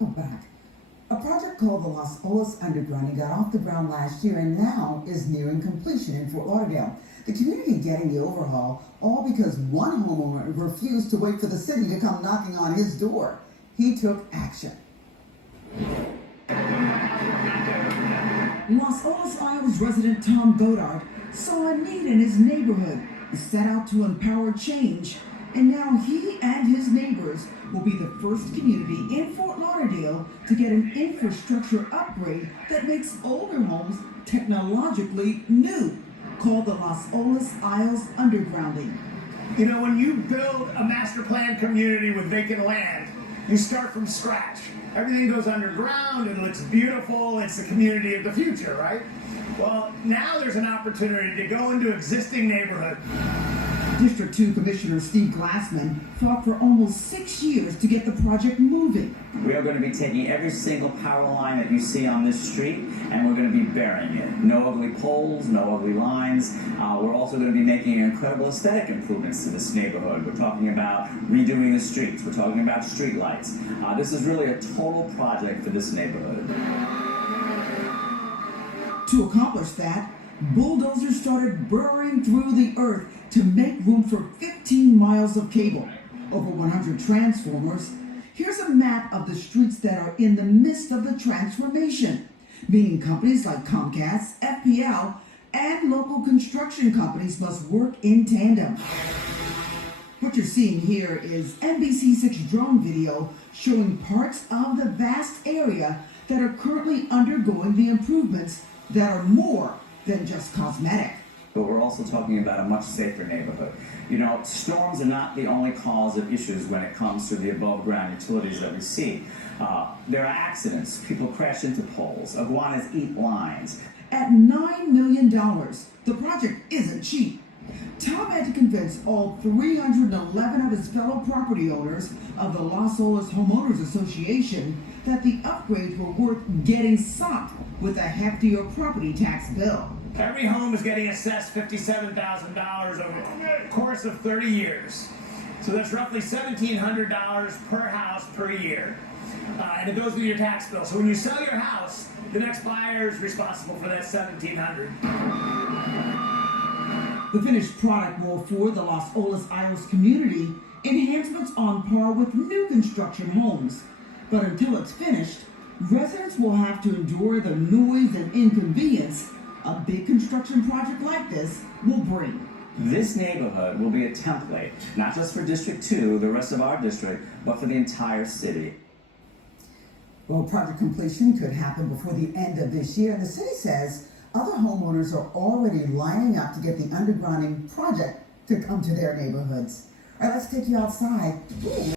Back. A project called the Olas Undergrounding got off the ground last year and now is nearing completion in Fort Lauderdale. The community getting the overhaul, all because one homeowner refused to wait for the city to come knocking on his door. He took action. Los Olas, Iowa's resident Tom Godard saw a need in his neighborhood. He set out to empower change, and now he and his neighbors will be the first community in Fort Lauderdale to get an infrastructure upgrade that makes older homes technologically new, called the Los Olas Isles Undergrounding. You know, when you build a master plan community with vacant land, you start from scratch. Everything goes underground, it looks beautiful, it's the community of the future, right? Well, now there's an opportunity to go into existing neighborhood. District 2 Commissioner Steve Glassman fought for almost 6 years to get the project moving. We are going to be taking every single power line that you see on this street and we're going to be burying it. No ugly poles, no ugly lines. We're also going to be making incredible aesthetic improvements to this neighborhood. We're talking about redoing the streets. We're talking about street lights. This is really a total project for this neighborhood. To accomplish that, bulldozers started burrowing through the earth to make room for 15 miles of cable, over 100 transformers. Here's a map of the streets that are in the midst of the transformation, meaning companies like Comcast, FPL, and local construction companies must work in tandem. What you're seeing here is NBC6 drone video showing parts of the vast area that are currently undergoing the improvements that are more than just cosmetic. But we're also talking about a much safer neighborhood. You know, storms are not the only cause of issues when it comes to the above-ground utilities that we see. There are accidents. People crash into poles. Iguanas eat lines. At $9 million, the project isn't cheap. Tom had to convince all 311 of his fellow property owners of the Los Olas Homeowners Association that the upgrades were worth getting socked with a heftier property tax bill. Every home is getting assessed $57,000 over the course of 30 years. So that's roughly $1,700 per house per year. And it goes through your tax bill. So when you sell your house, the next buyer is responsible for that $1,700. The finished product will afford the Los Olas Isles community enhancements on par with new construction homes. But until it's finished, residents will have to endure the noise and inconvenience a big construction project like this will bring. This neighborhood will be a template, not just for District 2, the rest of our district, but for the entire city. Well, project completion could happen before the end of this year, and the city says other homeowners are already lining up to get the undergrounding project to come to their neighborhoods. All right, let's take you outside. Ooh.